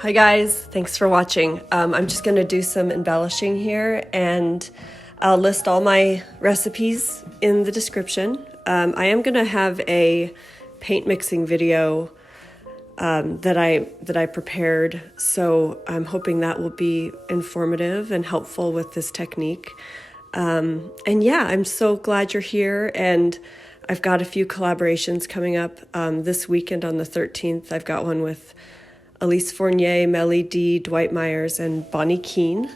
Hi guys, thanks for watching. I'm just going to do some embellishing here, and I'll list all my recipes in the description. I am going to have a paint mixing video that I prepared, so I'm hoping that will be informative and helpful with this technique. And yeah, I'm so glad you're here, and I've got a few collaborations coming up this weekend on the 13th. I've got one with Elise Fournier, Melly D, Dwight Myers, and Bonnie Keene.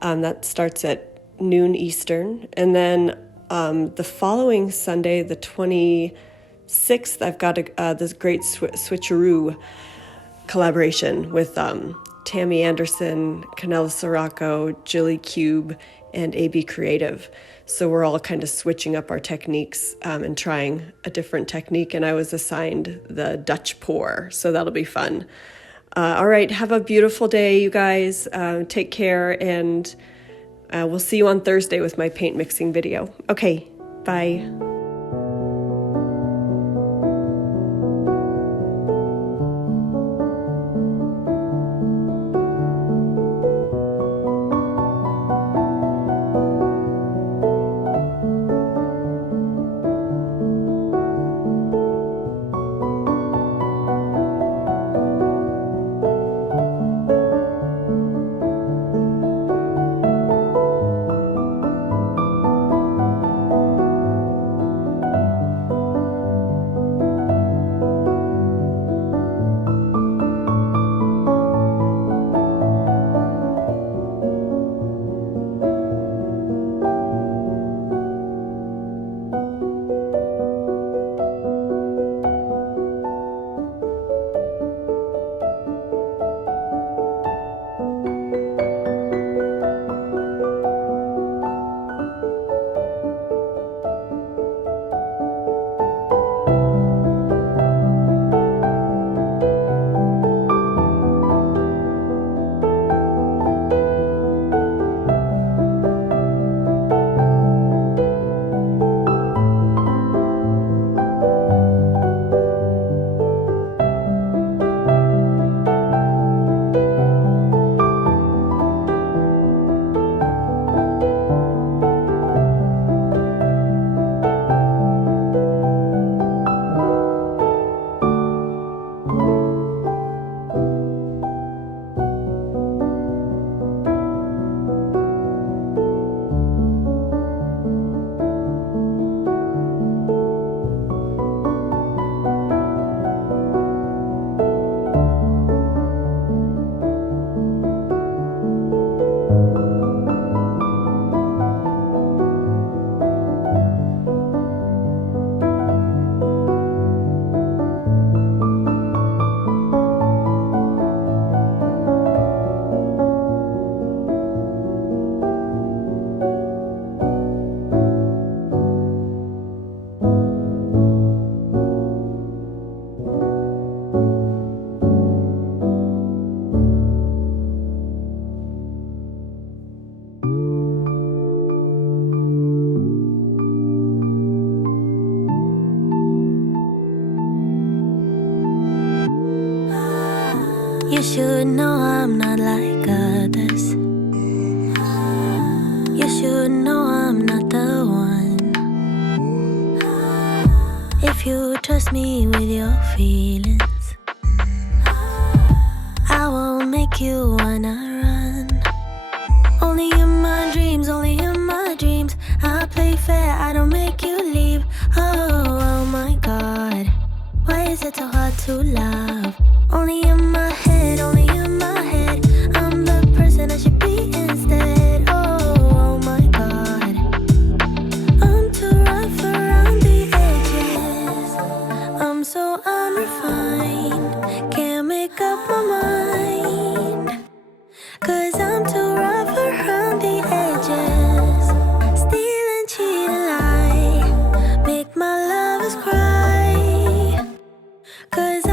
That starts at noon Eastern. And then the following Sunday, the 26th, I've got this great switcheroo collaboration with Tammy Anderson, Canella Sirocco, Jilly Cube, and AB Creative. So we're all kind of switching up our techniques and trying a different technique. And I was assigned the Dutch pour, so that'll be fun. All right, have a beautiful day, you guys. Take care, and we'll see you on Thursday with my paint mixing video. Okay, bye. You should know I'm not like others. You should know I'm not the one. If you trust me with your feelings, I won't make you wanna run. Only in my dreams, only in my dreams. I play fair, I don't make you leave. Oh my God, why is it so hard to love? Only in my head, only in my head. I'm the person I should be instead. Oh my God, I'm too rough around the edges. I'm so unrefined, can't make up my mind. 'Cause I'm too rough around the edges. Steal and cheat and lie, make my lovers cry. 'Cause